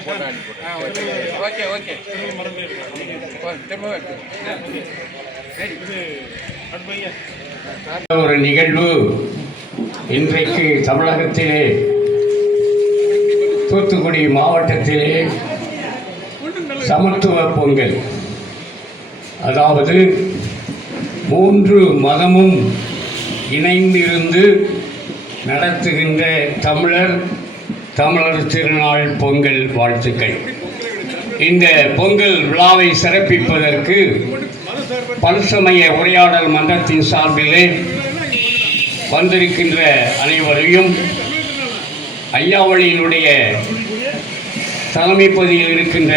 Okay okay ஒரு நிகழ்வு இன்றைக்கு தமிழகத்திலே தூத்துக்குடி மாவட்டத்திலே சமத்துவ பொங்கல், அதாவது 3 மதமும் இணைந்திருந்து நடத்துகின்ற தமிழர் திருநாள் பொங்கல் வாழ்த்துக்கள். இந்த பொங்கல் விழாவை சிறப்பிப்பதற்கு பல்சமய உரையாடல் மன்றத்தின் சார்பிலே வந்திருக்கின்ற அனைவரையும், ஐயாவளியினுடைய தலைமை பகுதியில் இருக்கின்ற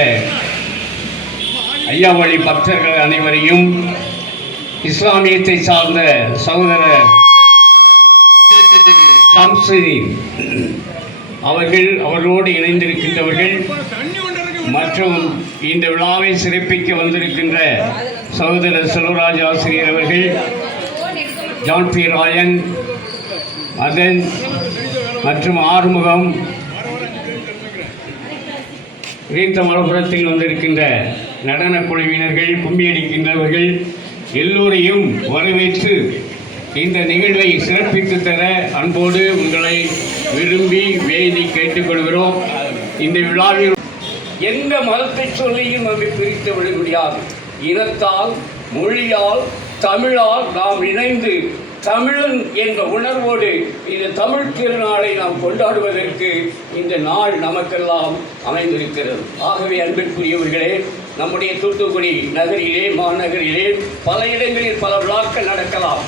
ஐயாவளி பக்தர்கள் அனைவரையும், இஸ்லாமியத்தை சார்ந்த சகோதரர் சம்சுதீன் அவர்களோடு இணைந்திருக்கின்றவர்கள் மற்றும் இந்த விழாவை சிறப்பிக்க வந்திருக்கின்ற சகோதரர் செல்வராஜ் ஆசிரியர் அவர்கள், ஜான் பி ராயன், மதன் மற்றும் ஆறுமுகம், வீர்த்த மலப்புரத்தில் வந்திருக்கின்ற நடன குழுவினர்கள், கும்மி அடிக்கின்றவர்கள் எல்லோரையும் வரவேற்று இந்த நிகழ்வை சிறப்பித்து தர அன்போடு உங்களை விரும்பி வேண்டி கேட்டுக்கொள்கிறோம். இந்த விழாவில் எந்த மதத்தை சொல்லியும் நம்மை பிரித்து விட முடியாது. இனத்தால், மொழியால், தமிழால் நாம் இணைந்து தமிழன் என்ற உணர்வோடு இந்த தமிழ் திருநாளை நாம் கொண்டாடுவதற்கு இந்த நாள் நமக்கெல்லாம் அமைந்திருக்கிறது. ஆகவே அன்பிற்குரியவர்களே, நம்முடைய தூத்துக்குடி நகரிலே, மாநகரிலே பல இடங்களில் பல விழாக்கள் நடக்கலாம்.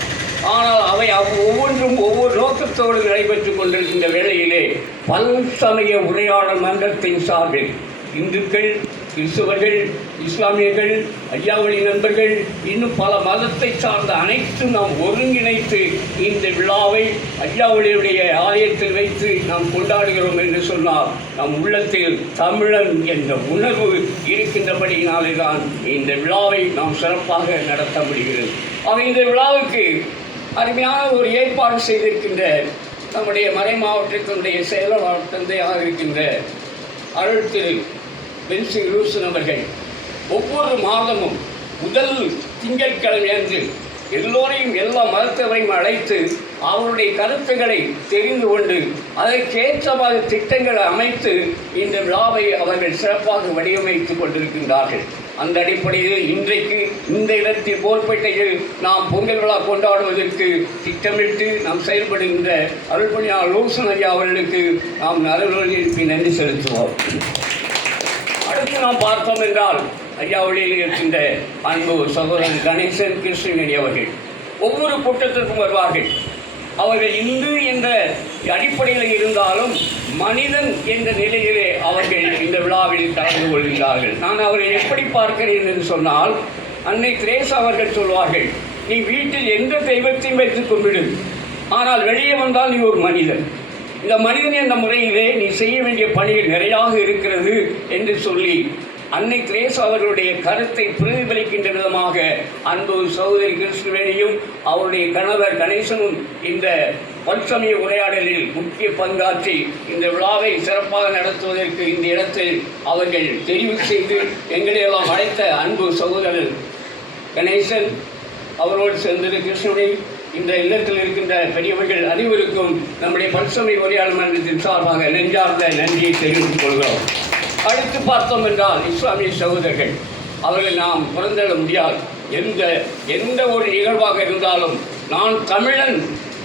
ஆனால் அவை ஒவ்வொன்றும் ஒவ்வொரு நோக்கத்தோடு நடைபெற்றுக் கொண்டிருக்கின்ற வேளையிலே பல்சமய உரையாடல் மன்றத்தின் சார்பில் இந்துக்கள், கிறிஸ்தவர்கள், இஸ்லாமியர்கள், ஐயாவளி நண்பர்கள், இன்னும் பல மதத்தை சார்ந்த அனைத்தும் நாம் ஒருங்கிணைத்து இந்த விழாவை ஐயாவளியுடைய ஆலயத்தில் வைத்து நாம் கொண்டாடுகிறோம் என்று சொன்னால் நம் உள்ளத்தில் தமிழன் என்ற உணர்வு இருக்கின்றபடியினாலே தான் இந்த விழாவை நாம் சிறப்பாக நடத்த முடிகிறது. இந்த விழாவுக்கு அருமையான ஒரு ஏற்பாடு செய்திருக்கின்ற நம்முடைய மறை மாவட்டத்தினுடைய செயலாளர் தந்தையாக இருக்கின்ற அருள் திரு பென்சிங் லூசன் அவர்கள் ஒவ்வொரு மாதமும் முதல் திங்கட்கிழமை அன்று எல்லோரையும் எல்லா மதத்தவரையும் அழைத்து அவருடைய கருத்துக்களை தெரிந்து கொண்டு அதற்கேற்றமாக திட்டங்களை அமைத்து இந்த விழாவை அவர்கள் சிறப்பாக வடிவமைத்துக் கொண்டிருக்கின்றார்கள். அந்த அடிப்படையில் இன்றைக்கு இந்த இடத்தில் போர்பேட்டையில் நாம் பொங்கல் விழா கொண்டாடுவதற்கு திட்டமிட்டு நாம் செயல்படுகின்ற அருள்பணியாளர் லூசன் ஐயா அவர்களுக்கு நாம் நல்வழியில் நன்றி செலுத்துவோம். அடுத்து நாம் பார்த்தோம் என்றால் ஐயாவளியில் இருக்கின்ற அன்பு சகோதரன் கணேசன் கிருஷ்ணவேணி அவர்கள் ஒவ்வொரு கூட்டத்திற்கும் வருவார்கள். அவர்கள் இந்து என்ற அடிப்படையில் இருந்தாலும் மனிதன் என்ற நிலையிலே அவர்கள் இந்த விழாவில் கலந்து கொள்கிறார்கள். நான் அவரை எப்படி பார்க்கிறேன் என்று சொன்னால், அன்னை திரேசா அவர்கள் சொல்வார்கள், நீ வீட்டில் எந்த தெய்வத்தையும் வைத்துக் கொண்டிடு, ஆனால் வெளியே வந்தால் நீ ஒரு மனிதன். இந்த மனிதன் என்ற முறையிலே நீ செய்ய வேண்டிய பணிகள் நிறையாக இருக்கிறது என்று சொல்லி அன்னை திரேசா அவர்களுடைய கருத்தை பிரதிபலிக்கின்ற விதமாக அன்பு சகோதரி கிருஷ்ணவேணியும் அவருடைய கணவர் கணேசனும் இந்த பல்சமய உரையாடலில் முக்கிய பங்காற்றி இந்த விழாவை சிறப்பாக நடத்துவதற்கு இந்த இடத்தில் அவர்கள் தெரிவு செய்து எங்களையெல்லாம் அழைத்த அன்பு சகோதரர் கணேசன் அவரோடு சேர்ந்தது கிருஷ்ணவேணி, இந்த இல்லத்தில் இருக்கின்ற பெரியவர்கள் அனைவருக்கும் நம்முடைய பல்சமய உரையாடல் மன்றத்தின் சார்பாக நெஞ்சார்ந்த நன்றியை தெரிவித்துக் கொள்கிறோம். அடுத்து பார்த்தோம் என்றால் இஸ்லாமிய சகோதரர்கள் அவர்கள் நாம் புறந்தள்ள முடியாது. எந்த ஒரு நிகழ்வாக இருந்தாலும் நான் தமிழன்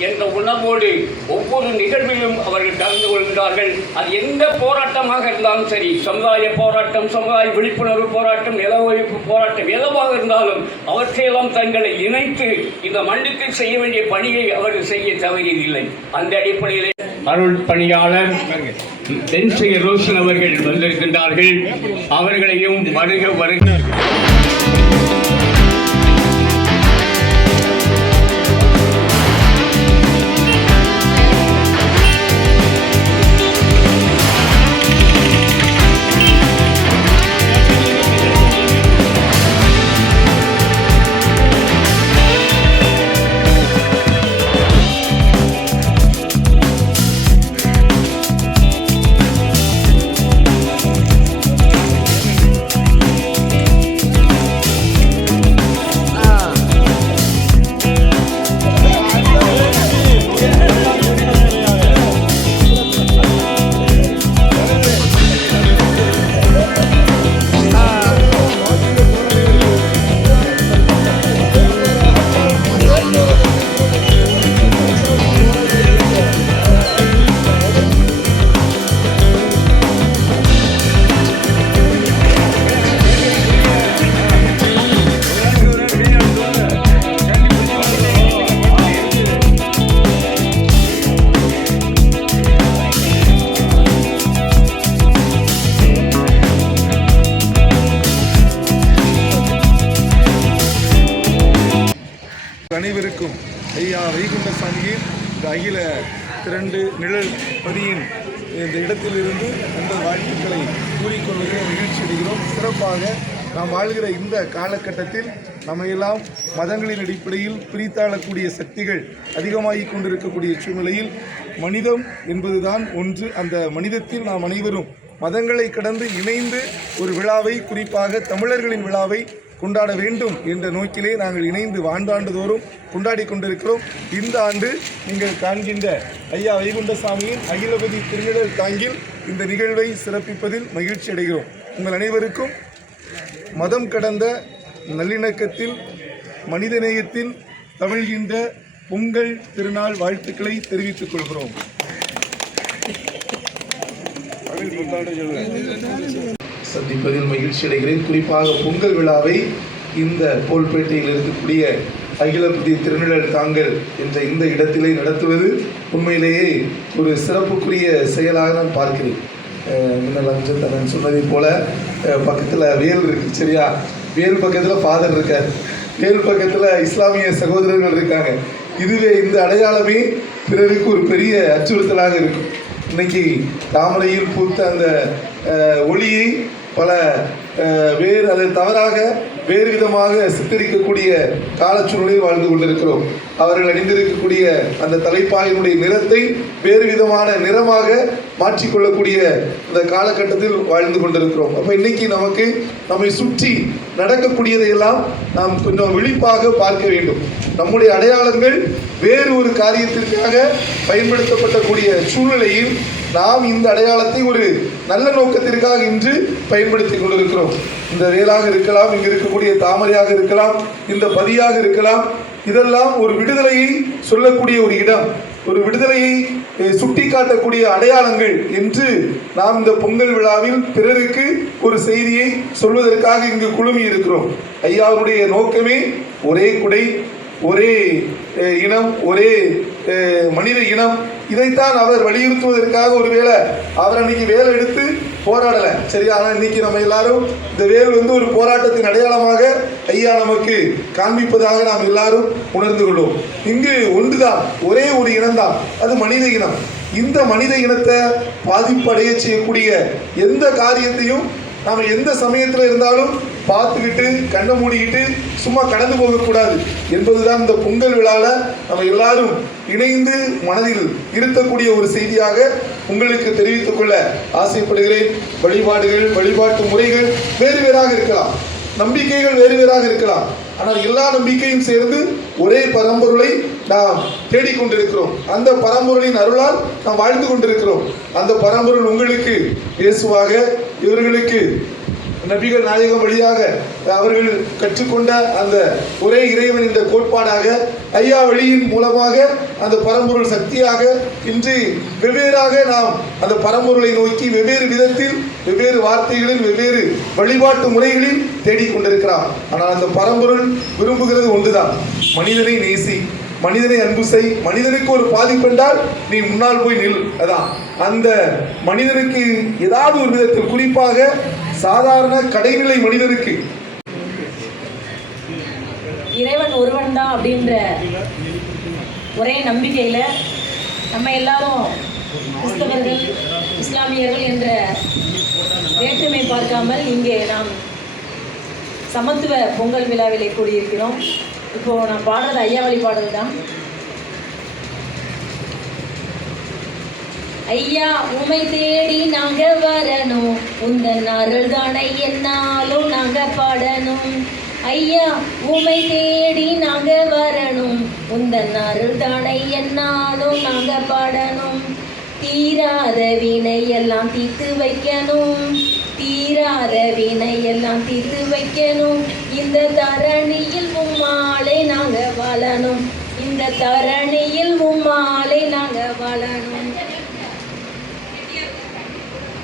என்ற உணர்வோடு ஒவ்வொரு நிகழ்விலும் அவர்கள் கலந்து கொள்கிறார்கள். அது எந்த போராட்டமாக இருந்தாலும் சரி, சமுதாய போராட்டம், சமுதாய விழிப்புணர்வு போராட்டம், நில ஒழிப்பு போராட்டம் எதுவாக இருந்தாலும் அவற்றையெல்லாம் தங்களை இணைத்து இந்த மண்ணுக்கு செய்ய வேண்டிய பணியை அவர்கள் செய்ய தவறியதில்லை. அந்த அடிப்படையிலே அருள் பணியாளர் பென்சிங் லூசன் அவர்கள் வந்திருக்கின்றார்கள். அவர்களையும் வருக அனைவருக்கும் ஐயா வைகுண்டசாமியின் இந்த அகில திரண்டு நிழல் பதியின் இந்த இடத்திலிருந்து அந்த வாழ்த்துக்களை கூறிக்கொள்வதில் மகிழ்ச்சி அடைகிறோம். சிறப்பாக நாம் வாழ்கிற இந்த காலகட்டத்தில் நம்மையெல்லாம் மதங்களின் அடிப்படையில் பிரித்தாளக்கூடிய சக்திகள் அதிகமாகிக் கொண்டிருக்கக்கூடிய சூழ்நிலையில் மனிதம் என்பதுதான் ஒன்று. அந்த மனிதத்தில் நாம் அனைவரும் மதங்களை கடந்து இணைந்து ஒரு விழாவை, குறிப்பாக தமிழர்களின் விழாவை கொண்டாட வேண்டும் என்ற நோக்கிலே நாங்கள் இணைந்து ஆண்டாண்டுதோறும் கொண்டாடி கொண்டிருக்கிறோம். இந்த ஆண்டு நீங்கள் காண்கின்ற ஐயா வைகுண்டசாமியின் அகிலபதி திருநிழல் தாங்கில் இந்த நிகழ்வை சிறப்பிப்பதில் மகிழ்ச்சி அடைகிறோம். உங்கள் அனைவருக்கும் மதம் கடந்த நல்லிணக்கத்தில் மனிதநேயத்தில் தமிழ்கின்ற பொங்கல் திருநாள் வாழ்த்துக்களை தெரிவித்துக் கொள்கிறோம். சந்திப்பதில் மகிழ்ச்சி அடைகிறேன். குறிப்பாக பொங்கல் விழாவை இந்த கோல்பேட்டையில் இருக்கக்கூடிய அகிலபதி திருநிழல் தாங்கல் என்ற இந்த இடத்திலே நடத்துவது உண்மையிலேயே ஒரு சிறப்புக்குரிய செயலாக நான் பார்க்கிறேன். முன்னலஞ்சத்தனன் சொன்னதை போல பக்கத்தில் வேல் இருக்குது, சரியா? வேல் பக்கத்தில் ஃபாதர் இருக்கார், வேல் பக்கத்தில் இஸ்லாமிய சகோதரர்கள் இருக்காங்க. இதுவே இந்த அடையாளமே பிறருக்கு ஒரு பெரிய அச்சுறுத்தலாக இருக்கும். இன்னைக்கு தாமரையில் பூத்த அந்த ஒளியை பல வேறு அதை தவறாக வேறு விதமாக சித்தரிக்கக்கூடிய காலச்சூழலில் வாழ்ந்து கொண்டிருக்கிறோம். அவர்கள் அணிந்திருக்கக்கூடிய அந்த தலைப்பாயினுடைய நிறத்தை வேறு விதமான நிறமாக மாற்றிக்கொள்ளக்கூடிய அந்த காலகட்டத்தில் வாழ்ந்து கொண்டிருக்கிறோம். அப்போ இன்னைக்கு நமக்கு நம்மை சுற்றி நடக்கக்கூடியதையெல்லாம் நாம் கொஞ்சம் விழிப்பாக பார்க்க வேண்டும். நம்முடைய அடையாளங்கள் வேறு ஒரு காரியத்திற்காக பயன்படுத்தப்படக்கூடிய சூழ்நிலையில் நாம் இந்த அடையாளத்தை ஒரு நல்ல நோக்கத்திற்காக இன்று பயன்படுத்தி கொண்டிருக்கிறோம். இந்த வேலாக இருக்கலாம், இங்கு இருக்கக்கூடிய தாமரையாக இருக்கலாம், இந்த பதியாக இருக்கலாம். இதெல்லாம் ஒரு விடுதலையை சொல்லக்கூடிய ஒரு இடம், ஒரு விடுதலையை சுட்டி காட்டக்கூடிய அடையாளங்கள் என்று நாம் இந்த பொங்கல் விழாவில் பிறருக்கு ஒரு செய்தியை சொல்வதற்காக இங்கு குழுமி இருக்கிறோம். ஐயாவுடைய நோக்கமே ஒரே குடை, ஒரே இனம், ஒரே மனித இனம். இதைத்தான் அவர் வலியுறுத்துவதற்காக ஒருவேளை அவர் அன்னைக்கு வேலை எடுத்து போராடலை, சரியா? ஆனால் இன்னைக்கு நம்ம எல்லாரும் இந்த வேல் ஒரு போராட்டத்தின் அடையாளமாக ஐயா நமக்கு காண்பிப்பதாக நாம் எல்லாரும் உணர்ந்து கொள்வோம். இங்கு ஒன்றுதான், ஒரே ஒரு இனம்தான், அது மனித இனம். இந்த மனித இனத்தை பாதிப்படைய செய்யக்கூடிய எந்த காரியத்தையும் நாம் எந்த சமயத்தில் இருந்தாலும் பார்த்துக்கிட்டு கண்ணை மூடிக்கிட்டு சும்மா கடந்து போகக்கூடாது என்பதுதான் இந்த பொங்கல் விழாவில் நம்ம எல்லாரும் இணைந்து மனதில் இருத்தக்கூடிய ஒரு செய்தியாக உங்களுக்கு தெரிவித்துக் கொள்ள ஆசைப்படுகிறேன். வழிபாடுகள், வழிபாட்டு முறைகள் வேறு வேறாக இருக்கலாம், நம்பிக்கைகள் வேறு வேறாக இருக்கலாம். ஆனால் எல்லா நம்பிக்கையும் சேர்ந்து ஒரே பரம்பொருளை நாம் தேடிக்கொண்டிருக்கிறோம். அந்த பரம்பொருளின் அருளால் நாம் வாழ்ந்து கொண்டிருக்கிறோம். அந்த பரம்பொருள் உங்களுக்கு இயேசுவாக, இவர்களுக்கு நபிகள் நாயகம் வழியாக அவர்கள் கற்றுக்கொண்ட அந்த ஒரே இறைவன் இந்த கோட்பாடாக, ஐயா வழியின் மூலமாக அந்த பரம்பொருள் சக்தியாக இன்று வெவ்வேறாக நாம் அந்த பரம்பொருளை நோக்கி வெவ்வேறு விதத்தில், வெவ்வேறு வார்த்தைகளில், வெவ்வேறு வழிபாட்டு முறைகளில் தேடிக்கொண்டிருக்கிறார். ஆனால் அந்த பரம்பொருள் விரும்புகிறது ஒன்றுதான், மனிதனை நேசி, மனிதனை அன்பு செய். மனிதனுக்கு ஒரு பாதிப்பு என்றால் நீ முன்னால் போய் நில். அதான் அந்த மனிதனுக்கு ஏதாவது ஒரு விதத்தில், குறிப்பாக சாதாரண கடைநிலை மனிதனுக்கு இறைவன் ஒருவன் தான் அப்படின்ற ஒரே நம்பிக்கையில நம்ம எல்லாரும் கிறிஸ்தவர்கள், இஸ்லாமியர்கள் என்ற வேற்றுமை பார்க்காமல் இங்கே நாம் சமத்துவ பொங்கல் விழாவிலே கூடியிருக்கிறோம். இப்போ நான் பாடுறது ஐயா வழிபாடுகள் தான். ஐயா உமை தேடி நாங்க வரணும், உந்தன் அருள் தானை என்னாலும் நாங்க பாடணும். ஐயா உமை தேடி நாங்க வரணும், உந்தன் அருள் தானை என்னாலும் நாங்க பாடணும். தீராத வினை எல்லாம் தீர்த்து வைக்கணும், தீராத வினை எல்லாம் தீர்த்து வைக்கணும். இந்த தரணியில் உம்மாலை நாங்க வாழணும், இந்த தரணியில் உம்மாலை நாங்க வாழணும்.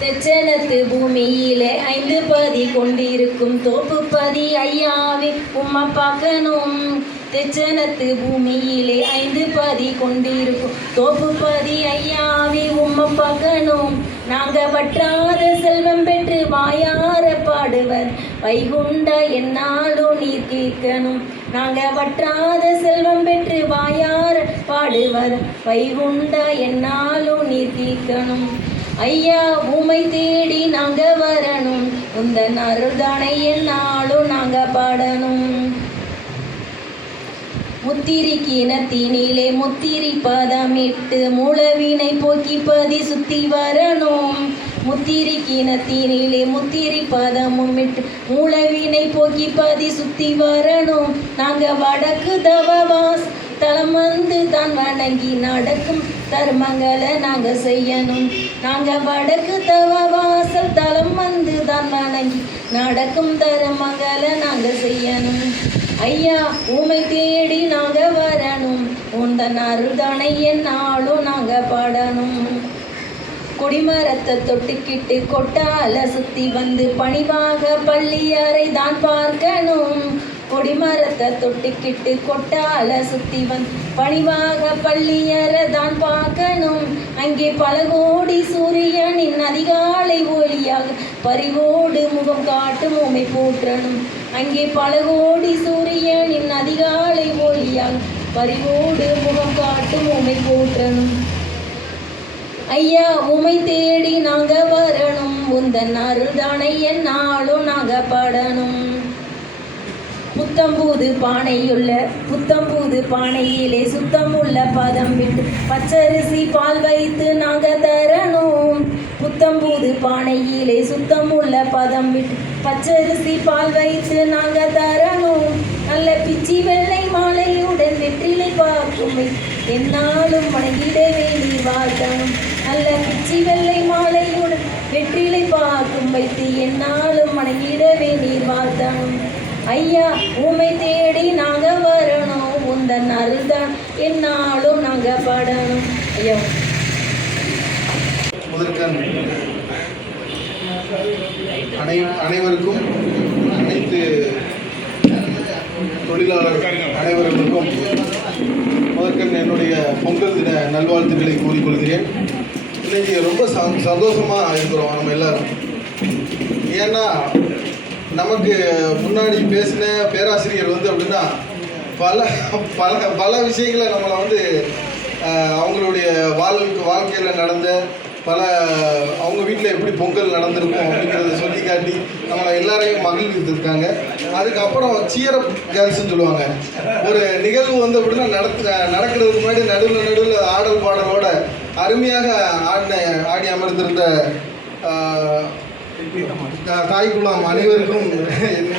தெச்சனத்து பூமியிலே 5 பதி கொண்டிருக்கும் தோப்பு பதி ஐயாவே உம்மா பார்க்கணும். தெச்சனத்து பூமியிலே 5 பதி கொண்டிருக்கும் தோப்பு பதி ஐயாவே உம்மா பார்க்கணும். நாங்க வற்றாத செல்வம் பெற்று வாயார பாடுவர் வைகுண்ட என்னாலும் நீர் கேட்கணும். நாங்க வற்றாத செல்வம் பெற்று வாயார பாடுவர் வைகுண்டா என்னாலும் நீர் தீர்க்கணும். ஐயா உமை தேடி நாங்க வரணும், உந்தன் அருள்தானை என்னாலும் நாங்க பாடணும். முத்திரி கிணத்தினிலே முத்திரி பதமிட்டு மூலவினை போக்கி பதி சுத்தி வரணும். முத்திரி கிணத்தினிலே முத்திரி பதமும் இட்டு மூலவினை போக்கி பதி சுத்தி வரணும். நாங்க வடக்கு தவவாஸ் தலம் வந்து தான் வணங்கி நடக்கும் தர்மங்களை நாங்க செய்யணும். நாங்க வடக்கு தவவாசல் தலம் வந்து தான் வணங்கி நடக்கும் தர்மங்களை நாங்க செய்யணும். ஐயா உமை தேடி நாங்க வரணும், உந்தன் அருள்தானை என்னாலும் நாங்க பாடணும். கொடிமரத்தை தொட்டுக்கிட்டு கொட்டால சுத்தி வந்து பணிவாக பள்ளியறை தான் பார்க்கணும். கொடிமரத்தை தொட்டுக்கிட்டு கொட்டால சுத்தி வந்து பணிவாக பள்ளியறை தான் பார்க்கணும். அங்கே பல கோடி சூரியனின் அதிகாலை ஒளியாக பரிவோடு முகம் காட்டும் உமை போற்றணும். அங்கே பல கோடி சூரியனின் அதிகாலை ஒளியாக பரிவோடு முகம் காட்டும் உமை போற்றணும். ஐயா உமை தேடி நாங்க வரணும், உந்தன் அருள்தானை என்னாலும் நாங்க பாடணும். புத்தம்பூது பானையிலே சுத்தமுள்ள பதம் விட்டு பச்சரிசி பால் வைத்து நாங்க தரணும். புத்தம்பூது பானையிலே சுத்தமுள்ள பதம் விட்டு பச்சரிசி பால் வைத்து நாங்க தரணும். நல்ல பிச்சி வெள்ளை மாலையுடன் வெற்றிலை பார்க்கும் என்னாலும் வணங்கிடவே நீ வாழ்த்தணும். நல்ல பிச்சி வெள்ளை மாலையுடன் வெற்றிலை பார்க்கும் வைத்து என்னாலும் வணங்கிடவே நீர் வாழ்த்தணும். ஐயா உமை தேடி நாங்க வரணும், உந்தன் அருள்தான் என்னாலும் நாங்க பாடணும். ஐயா முதற்கண் அனைவருக்கும், அனைத்து தொழிலாளர்கள் அனைவருக்கும் முதற்கண் என்னுடைய பொங்கல் தின நல்வாழ்த்துக்களை கூறிக்கொள்கிறேன். இன்னைக்கு ரொம்ப சந்தோஷமாக இருக்கிறோம் நம்ம எல்லாரும். ஏன்னா நமக்கு முன்னாடி பேசின பேராசிரியர் வந்து அப்படின்னா பல பல பல விஷயங்களை நம்மளை வந்து அவங்களுடைய வாழ்க்கையில் நடந்த பல அவங்க வீட்டில் எப்படி பொங்கல் நடந்திருக்கும் அப்படிங்கிறத சொல்லி காட்டி நம்மளை எல்லாரையும் மகிழ்வித்திருக்காங்க. அதுக்கப்புறம் சியரப் கேர்ள்ஸ்ன்னு சொல்லுவாங்க. ஒரு நிகழ்வு வந்து அப்படின்னா நடக்கிறதுக்கு முன்னாடி நடுவில் ஆடல் பாடலோட அருமையாக ஆடி அமர்ந்திருந்த தாய்குலாம் அனைவருக்கும்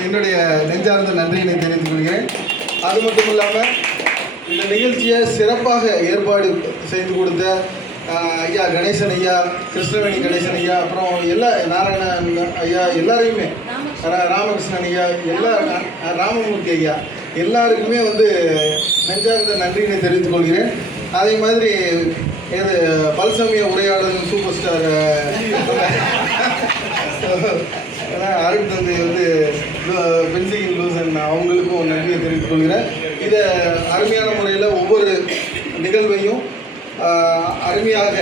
என்னுடைய நெஞ்சார்ந்த நன்றியினை தெரிவித்துக் கொள்கிறேன். அது மட்டும் இல்லாமல் இந்த நிகழ்ச்சியை சிறப்பாக ஏற்பாடு செய்து கொடுத்த ஐயா கணேசன் ஐயா, கிருஷ்ணவேணி கணேசன் ஐயா, அப்புறம் எல்லா நாராயணன் ஐயா, எல்லாரையுமே ராமகிருஷ்ணன் ஐயா, ராமமூர்த்தி ஐயா, எல்லாருக்குமே வந்து நெஞ்சார்ந்த நன்றியினை தெரிவித்துக் கொள்கிறேன். அதே மாதிரி இது பல்சமய உரையாடல் சூப்பர் ஸ்டார் அருண் தந்தை வந்து பென்சிங் லூசன் அவங்களுக்கும் நன்றியை தெரிவித்துக் கொள்கிறேன். இதை அருமையான முறையில் ஒவ்வொரு நிகழ்வையும் அருமையாக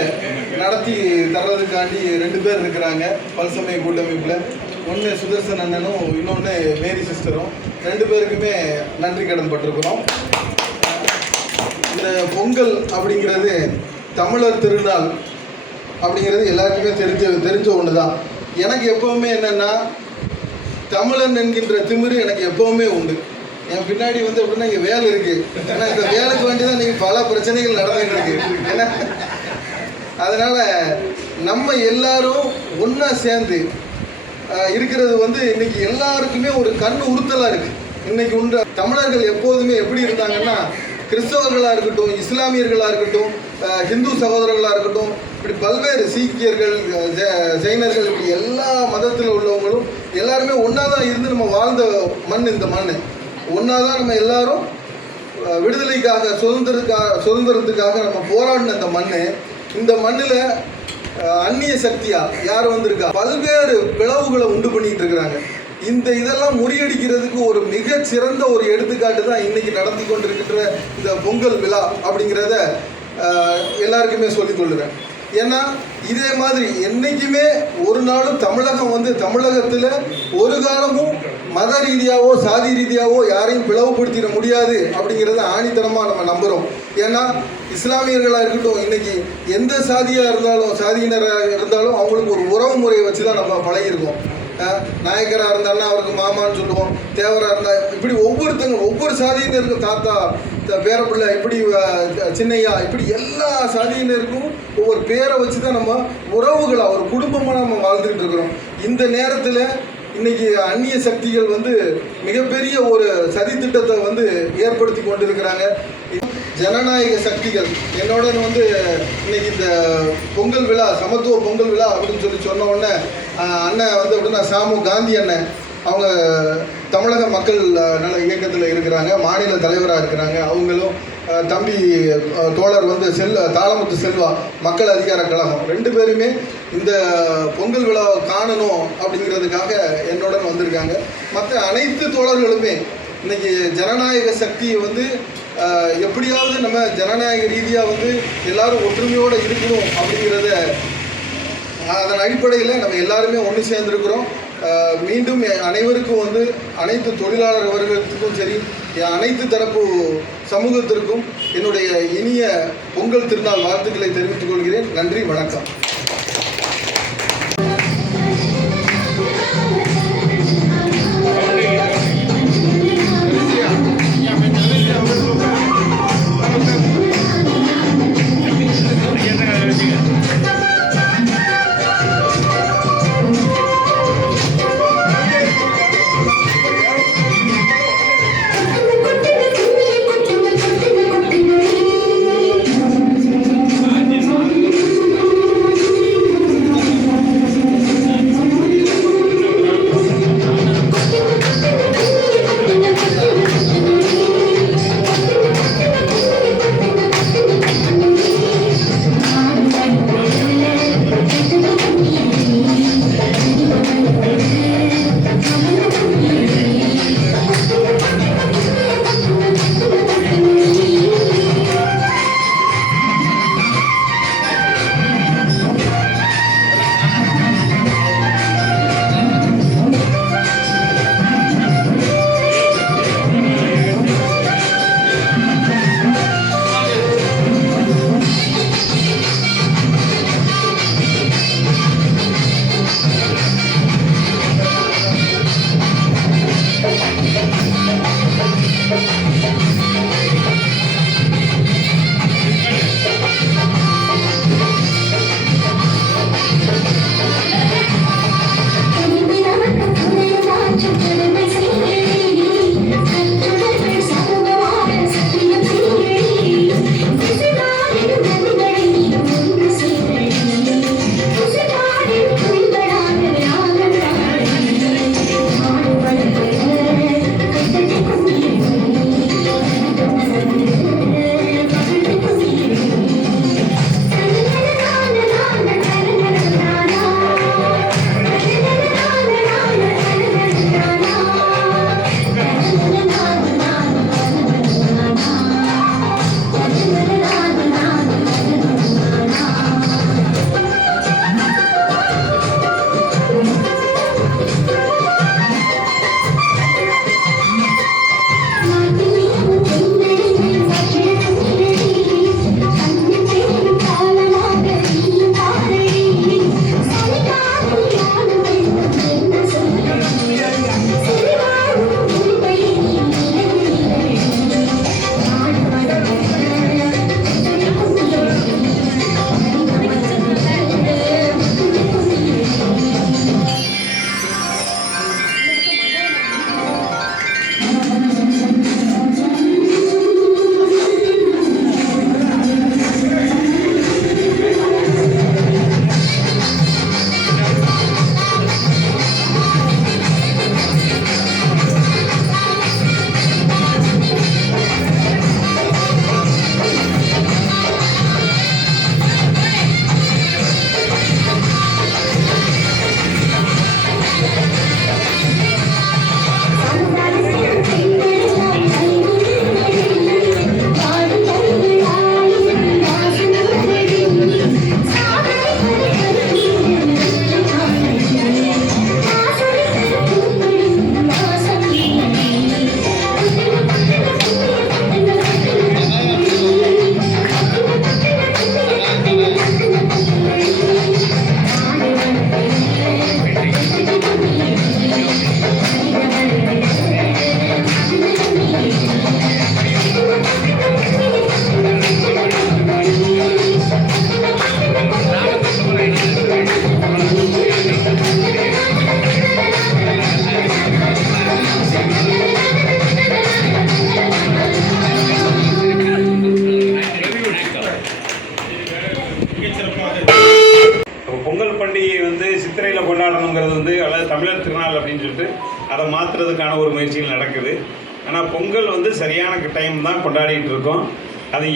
நடத்தி தர்றதுக்காண்டி 2 பேர் இருக்கிறாங்க பல்சமய கூட்டமைப்பில். ஒன்று சுதர்சன் அண்ணனும், இன்னொன்று மேரி சிஸ்டரும். 2 பேருக்குமே நன்றி கடன் பட்டிருக்கிறோம். இந்த பொங்கல் அப்படிங்கிறது தமிழர் திருநாள் அப்படிங்கிறது எல்லாருக்குமே தெரிஞ்ச ஒன்று தான். எனக்கு எப்போவுமே என்னென்னா தமிழன் என்கின்ற திமிரு எனக்கு எப்போவுமே உண்டு. என் பின்னாடி வந்து எப்படின்னா இங்கே வேலை இருக்குது. ஏன்னா இந்த வேலைக்கு வேண்டி தான் நீங்கள் பல பிரச்சனைகள் நடந்துகிட்டு இருக்கு. ஏன்னா அதனால் நம்ம எல்லாரும் ஒன்றா சேர்ந்து இருக்கிறது வந்து இன்றைக்கி எல்லாருக்குமே ஒரு கண் உறுத்தலாக இருக்குது. இன்றைக்கி உண்ட தமிழர்கள் எப்போதுமே எப்படி இருந்தாங்கன்னா, கிறிஸ்தவர்களாக இருக்கட்டும், இஸ்லாமியர்களாக இருக்கட்டும், ஹிந்து சகோதரர்களாக இருக்கட்டும், இப்படி பல்வேறு சீக்கியர்கள், ஜெயினர்கள், இப்படி எல்லா மதத்தில் உள்ளவங்களும் எல்லாருமே ஒன்றா தான் இருந்து நம்ம வாழ்ந்த மண் இந்த மண். ஒன்றா தான் நம்ம எல்லாரும் விடுதலைக்காக சுதந்திரத்துக்காக நம்ம போராடின இந்த மண். இந்த மண்ணில் அந்நிய சக்தியாக யார் வந்திருக்கா பல்வேறு பிளவுகளை உண்டு பண்ணிக்கிட்டு இருக்கிறாங்க. இதெல்லாம் முறியடிக்கிறதுக்கு ஒரு மிகச்சிறந்த ஒரு எடுத்துக்காட்டு தான் இன்னைக்கு நடந்து கொண்டிருக்கின்ற இந்த பொங்கல் விழா அப்படிங்கிறத எல்லாருக்குமே சொல்லிக் கொள்ளுறேன். ஏன்னா இதே மாதிரி என்றைக்குமே ஒரு நாளும் தமிழகத்தில் ஒரு காலமும் மத ரீதியாவோ சாதி ரீதியாவோ யாரையும் பிளவுபடுத்திட முடியாது அப்படிங்கிறத ஆணித்தனமாக நம்ம நம்புகிறோம். ஏன்னா இஸ்லாமியர்களாக இருக்கட்டும், இன்னைக்கு எந்த சாதியாக இருந்தாலும் சாதியினராக இருந்தாலும் அவங்களுக்கு ஒரு உறவு முறையை வச்சு தான் நம்ம பழகியிருக்கோம். நாயக்கராக இருந்தாருன்னா அவருக்கு மாமான்னு சொல்லுவோம், தேவராக இருந்தால் இப்படி ஒவ்வொரு சாதியினருக்கும் தாத்தா பேரப்பிள்ளை, இப்படி சின்னையா, இப்படி எல்லா சாதியினருக்கும் ஒவ்வொரு பேரை வச்சு தான் நம்ம உறவுகளாக ஒரு குடும்பமாக நம்ம வாழ்ந்துக்கிட்டு இருக்கிறோம். இந்த நேரத்தில் இன்னைக்கு அந்நிய சக்திகள் மிகப்பெரிய ஒரு சதி திட்டத்தை ஏற்படுத்தி கொண்டிருக்கிறாங்க. ஜனநாயக சக்திகள் என்னோட இன்னைக்கு இந்த பொங்கல் விழா, சமத்துவ பொங்கல் விழா அப்படின்னு சொன்ன உடனே அண்ணன் அப்படின்னா சாமு காந்தி அண்ணன், அவங்க தமிழக மக்கள் நல இயக்கத்தில் இருக்கிறாங்க, மாநில தலைவராக இருக்கிறாங்க. அவங்களும் தம்பி தோழர் தாளமுத்து செல்வா மக்கள் அதிகார கழகம், 2 பேருமே இந்த பொங்கல் விழாவை காணணும் அப்படிங்கிறதுக்காக என்னுடன் வந்திருக்காங்க. மற்ற அனைத்து தோழர்களுமே இன்னைக்கு ஜனநாயக சக்தியை எப்படியாவது நம்ம ஜனநாயக ரீதியாக எல்லாரும் ஒற்றுமையோடு இருக்கணும் அப்படிங்கிறத அதன் அடிப்படையில் நம்ம எல்லாருமே ஒன்று சேர்ந்துருக்கிறோம். மீண்டும் அனைவருக்கும் அனைத்து தொழிலாளர் வர்க்கத்துக்கும் சரி, அனைத்து தரப்பு சமூகத்திற்கும் என்னுடைய இனிய பொங்கல் திருநாள் வாழ்த்துக்களை தெரிவித்துக் கொள்கிறேன். நன்றி, வணக்கம். வந்து அல்லது தமிழர் திருநாள் அப்படின்னு சொல்லிட்டு அதை மாற்றுறதுக்கான ஒரு முயற்சிகள் நடக்குது. ஆனால் பொங்கல் வந்து சரியான டைம் தான் கொண்டாடிட்டு இருக்கோம். அது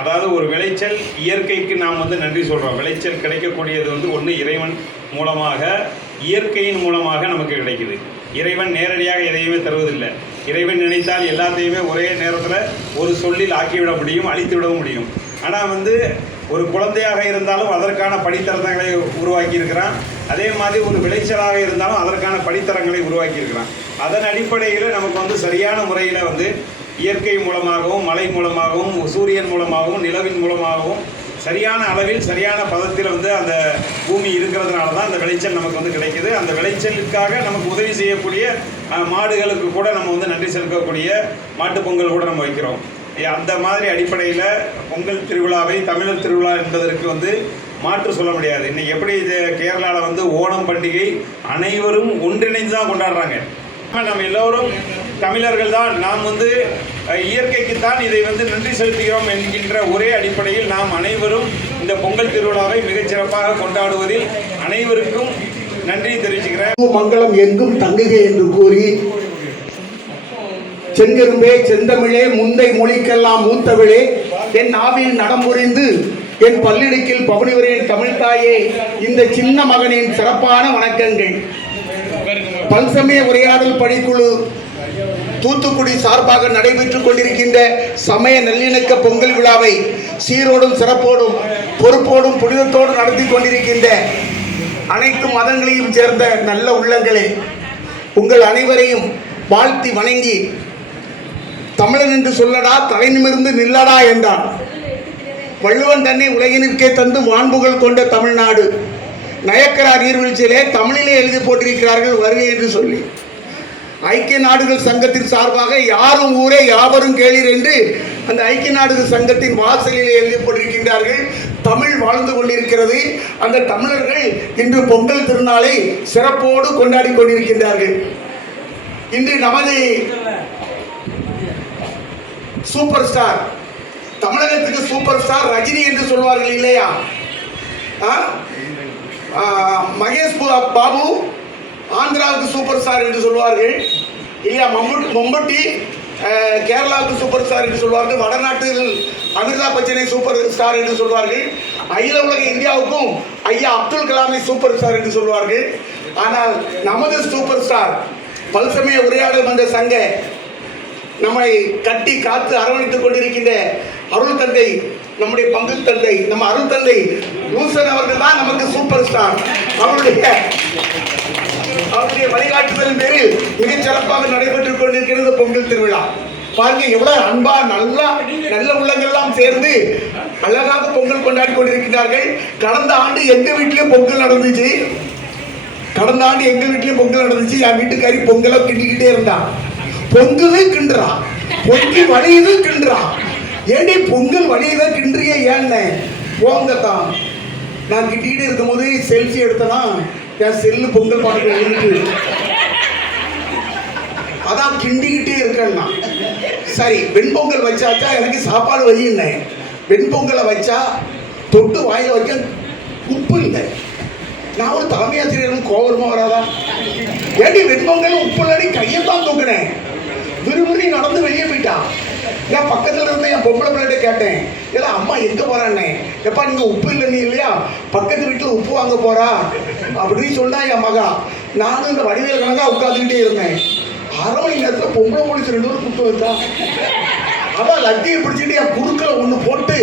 அதாவது ஒரு விளைச்சல், இயற்கைக்கு நாம் வந்து நன்றி சொல்கிறோம். விளைச்சல் கிடைக்கக்கூடியது வந்து ஒன்று இறைவன் மூலமாக, இயற்கையின் மூலமாக நமக்கு கிடைக்குது. இறைவன் நேரடியாக எதையுமே தருவதில்லை. இறைவன் நினைத்தால் எல்லாத்தையுமே ஒரே நேரத்தில் ஒரு சொல்லில் ஆக்கிவிட முடியும், அழித்து விடவும் முடியும். ஆனால் வந்து ஒரு குழந்தையாக இருந்தாலும் அதற்கான படித்தரங்களை உருவாக்கியிருக்கிறான். அதே மாதிரி ஒரு விளைச்சலாக இருந்தாலும் அதற்கான படித்தரங்களை உருவாக்கியிருக்கிறான். அதன் அடிப்படையில் நமக்கு வந்து சரியான முறையில் வந்து இயற்கை மூலமாகவும், மழை மூலமாகவும், சூரியன் மூலமாகவும், நிலவின் மூலமாகவும் சரியான அளவில் சரியான பதத்தில் வந்து அந்த பூமி இருக்கிறதுனால தான் அந்த விளைச்சல் நமக்கு வந்து கிடைக்கிது. அந்த விளைச்சலுக்காக நமக்கு உதவி செய்யக்கூடிய மாடுகளுக்கு கூட நம்ம வந்து நன்றி செலுத்தக்கூடிய மாட்டுப் பொங்கல் கூட நம்ம வைக்கிறோம். அந்த மாதிரி அடிப்படையில் பொங்கல் திருவிழாவை தமிழர் திருவிழா என்பதற்கு வந்து மாற்று சொல்ல முடியாது. இன்றைக்கி எப்படி இது கேரளாவில் வந்து ஓணம் பண்டிகை அனைவரும் ஒன்றிணைந்து தான் கொண்டாடுறாங்க. நம்ம எல்லோரும் தமிழர்கள் தான். நாம் வந்து இயற்கைக்குத்தான் இதை வந்து நன்றி செலுத்துகிறோம் என்கின்ற ஒரே அடிப்படையில் நாம் அனைவரும் இந்த பொங்கல் திருவிழாவை மிகச்சிறப்பாக கொண்டாடுவதில் அனைவருக்கும் நன்றி தெரிவிச்சுக்கிறேன். மங்களம் எங்கும் தங்குக என்று கூறி, செங்கரும்பே செந்தமிழே முந்தை மொழிக்கெல்லாம் மூத்தவளே என் ஆவியில் நடம்புரிந்து என் பல்லிடுக்கில் பவனிவரேன் தமிழ்தாயே, இந்த சின்ன மகனின் சிறப்பான வணக்கங்கள். பல்சமய உரையாடல் பணிக்குழு தூத்துக்குடி சார்பாக நடைபெற்றுக் கொண்டிருக்கின்ற சமய நல்லிணக்க பொங்கல் விழாவை சீரோடும் சிறப்போடும் பொறுப்போடும் புனிதத்தோடும் நடத்தி கொண்டிருக்கின்ற அனைத்து மதங்களையும் சேர்ந்த நல்ல உள்ளங்களே, உங்கள் அனைவரையும் வாழ்த்தி வணங்கி, தமிழன் என்று சொல்லடா தலை நிமிர்ந்து நில்லடா என்றான் வள்ளுவன். தன்னை உலகினிற்கே தந்து வான்புகள் கொண்ட தமிழ்நாடு. நயக்கரா நீர்வீழ்ச்சியிலே தமிழிலே எழுதி போட்டிருக்கிறார்கள் வருகை என்று சொல்லி. ஐக்கிய நாடுகள் சங்கத்தின் சார்பாக யாரும் ஊரே யாவரும் கேளீர் என்று அந்த ஐக்கிய நாடுகள் சங்கத்தின் வாசலிலே எழுதி போட்டிருக்கின்றார்கள். தமிழ் வாழ்ந்து கொண்டிருக்கிறது. அந்த தமிழர்கள் இன்று பொங்கல் திருநாளை சிறப்போடு கொண்டாடி கொண்டிருக்கின்றார்கள். இன்று நமது சூப்பர் ஸ்டார், தமிழகத்துக்கு சூப்பர் ஸ்டார் ரஜினி என்று சொல்வார்கள் இல்லையா? மகேஷ் பாபு ஆந்திராவுக்கு சூப்பர் ஸ்டார் என்று சொல்வார்கள் இல்லையா? மம்முட்டி கேரளாவுக்கு சூப்பர் ஸ்டார் என்று சொல்வார்கள். வடநாட்டில் அமிதாப் பச்சனை சூப்பர் ஸ்டார் என்று சொல்வார்கள். அகில உலக இந்தியாவுக்கும் ஐயா அப்துல் கலாமை சூப்பர் ஸ்டார் என்று சொல்வார்கள். ஆனால் நமது சூப்பர் ஸ்டார் பல்சமய உரையாடல் மன்ற சங்க நம்மை கட்டி காத்து அரவணைத்துக் கொண்டிருக்கின்ற அருள் தந்தை, நம்முடைய பங்கு தந்தை, நம்ம அருள் தந்தை லூசன் அவர்கள் தான் நமக்கு சூப்பர் ஸ்டார். அவருடைய வழிகாட்டுதலின் பேரில் மிகச் சிறப்பாக நடைபெற்றுக் கொண்டிருக்கிறது பொங்கல் திருவிழா. பாருங்க எவ்வளவு அன்பா நல்ல உள்ளங்கள்லாம் சேர்ந்து அழகாக பொங்கல் கொண்டாடி கொண்டிருக்கிறார்கள். கடந்த ஆண்டு எங்க வீட்டிலேயும் பொங்கல் நடந்துச்சு. என் வீட்டுக்காரி பொங்கலை கிண்டிக்கிட்டே இருந்தான். பொங்கலே கிண்டுறான், பொங்கி வழியுது கிண்டுறான். ஏண்டி பொங்கல் வழியதை கிண்டுறிய ஏன்னு போங்கத்தான். நான் கிட்டிக்கிட்டே இருக்கும் போது செல்ஃபி எடுத்தனா என் செல்லு பொங்கல் பாட்டு இருக்கு. அதான் கிண்டிக்கிட்டே இருக்கேன்னா சரி. வெண்பொங்கல் வச்சாச்சா எனக்கு சாப்பாடு வையின்னு. வெண்பொங்கலை வச்சா தொட்டு வாயில வைக்க உப்பு இல்லை. நான் ஒரு தலைமை ஆசிரியரும் கோபமா வராதா? ஏண்டி வெண்பொங்கல் உப்பு இல்லடி கையை தான் தூக்கினேன். விறுவிறு நடந்து வெளியே போயிட்டான். நான் பக்கத்தில் இருந்து என் பொம்பளை பிள்ளைகிட்ட கேட்டேன், இல்லை அம்மா எங்கே போகிறான்னே. எப்பா நீங்கள் உப்பு இல்லைன்னு இல்லையா, பக்கத்து வீட்டில் உப்பு வாங்க போகிறா அப்படின்னு சொன்னா என் மகா. நானும் இந்த வடிவேல் கணக்காக உட்காந்துக்கிட்டே இருந்தேன். 1/2 மணி நேரத்தில் பொம்பளை போலீஸ் 2 பேரும் கூப்பிட்டு வந்தா. அவன் லட்டியை பிடிச்சிட்டு என் குறுக்கில் ஒன்று போட்டு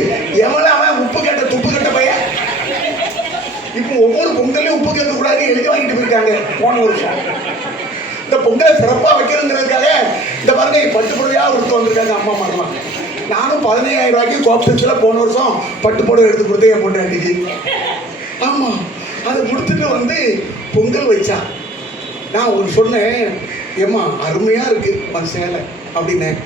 எவனே அவன் உப்பு கேட்ட துப்பு கேட்ட பையன். இப்போ ஒவ்வொரு பொங்கலையும் உப்பு கேட்கக்கூடாது எழுதி வாங்கிட்டு போயிருக்காங்க போன வருஷம். இந்த பொங்கலை சிறப்பாக வைக்கிறதுங்கிறதுக்காக இந்த பாருங்க பட்டு புடவையாக ஒருத்தர் வந்திருக்காங்க அம்மா மரமாக. நானும் 15,000 ரூபாய்க்கு கோஆப்ஷன்ஸில் போன வருஷம் பட்டு புடவை எடுத்து கொடுத்தேன் என் பொண்டாட்டிக்கு. ஆமாம், அதை கொடுத்துட்டு வந்து பொங்கல் வச்சா. நான் ஒரு சொன்னேன், ஏம்மா அருமையாக இருக்குது சேலை அப்படின்னேன்.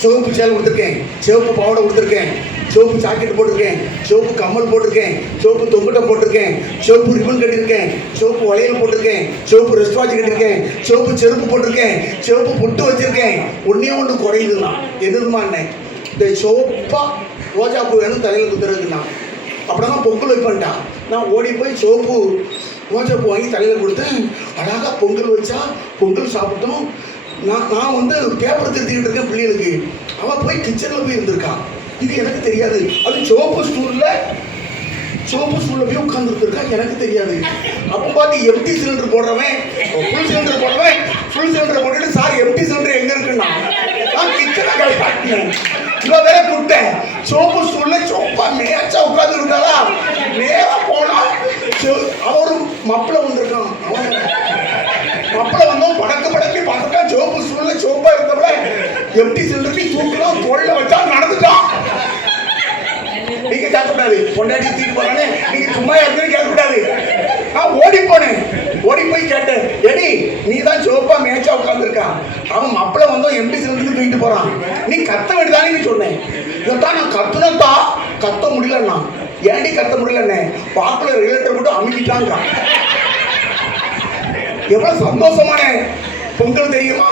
சிவப்பு சேலை கொடுத்துருக்கேன், சிவப்பு பாவாடை கொடுத்துருக்கேன், சிவப்பு ஜாக்கெட் போட்டிருக்கேன், சிவப்பு கம்மல் போட்டிருக்கேன், சிவப்பு தொங்கட்டை போட்டிருக்கேன், சிவப்பு ரிபன் கட்டியிருக்கேன், சிவப்பு வளையல் போட்டிருக்கேன், சிவப்பு ரெஸ்ட் வாட்ச் கட்டியிருக்கேன், சிவப்பு செருப்பு போட்டிருக்கேன், சிவப்பு பொட்டு வச்சிருக்கேன். ஒன்று குறையுதுண்ணா. எதுமா அண்ணன் இந்த சிவப்பா ரோஜா பூ வேணும் தலையில் குத்துறதுக்குண்ணா. அப்படின்னா பொங்கல் வைப்பேன்ட்டான். நான் ஓடி போய் சோப்பு ரோஜாப்பூ வாங்கி தலையில் கொடுத்தேன். அழகாக பொங்கல் வச்சா, பொங்கல் சாப்பிட்டோம். நான் வந்து பேப்பர் திருத்திக்கிட்டு இருக்கேன் பிள்ளைகளுக்கு. அவள் போய் கிச்சனில் போய் இருந்திருக்கான். இது எனக்கு தெரியாது. அது சோப்பு ஸ்டூலில் போய் உட்காந்துருக்கா, எனக்கு தெரியாது. அப்போ பார்த்து எம்டி சிலிண்டர் போடுறவன் ஃபுல் சிலிண்டர் போட்டுட்டு சார் எம்டி சிலிண்டர் எங்கே இருக்குன்னா நான் கிச்சனை காட்டினேன். இவன் வேற கூப்பிட்டேன். சோப்பு ஸ்டூலில் சோப்பா மேட்சா உட்காந்து இருந்தாளா, நேராக போனா அவரும் மப்பிள வந்திருக்கான். அவன் மப்பிள வந்தோம் படக்கு பார்த்துட்டான். சோப்பு ஸ்டூலில் சோப்பா இருந்தவள எம்டி சிலிண்டர் தூக்கலாம், தோல்ல வச்சா நடந்துட்டான். நீங்க கேட்கக்கூடாது, பொண்டாட்டி தூக்கி போறானே நீங்க சும்மா யாருமே கேட்கக்கூடாது. நான் ஓடி போனேன். ஓடி போய் கேட்டேன், எடி நீ தான் சோப்பா மேட்சா உட்காந்துருக்கான், அவன் மப்பிள வந்தோம் எம்டி சிலிண்டர் தூக்கிட்டு போறான், நீ கத்த வேண்டியதானே சொன்னேன். இதான் நான் கத்துனதா, கத்த முடியலன்னா. ஏன்டி கத்த முடியலன்னு பாப்புல ரிலேட்டர் மட்டும் அமுக்கிட்டாங்க. எவ்வளவு சந்தோஷமான பொங்கல் தெரியுமா?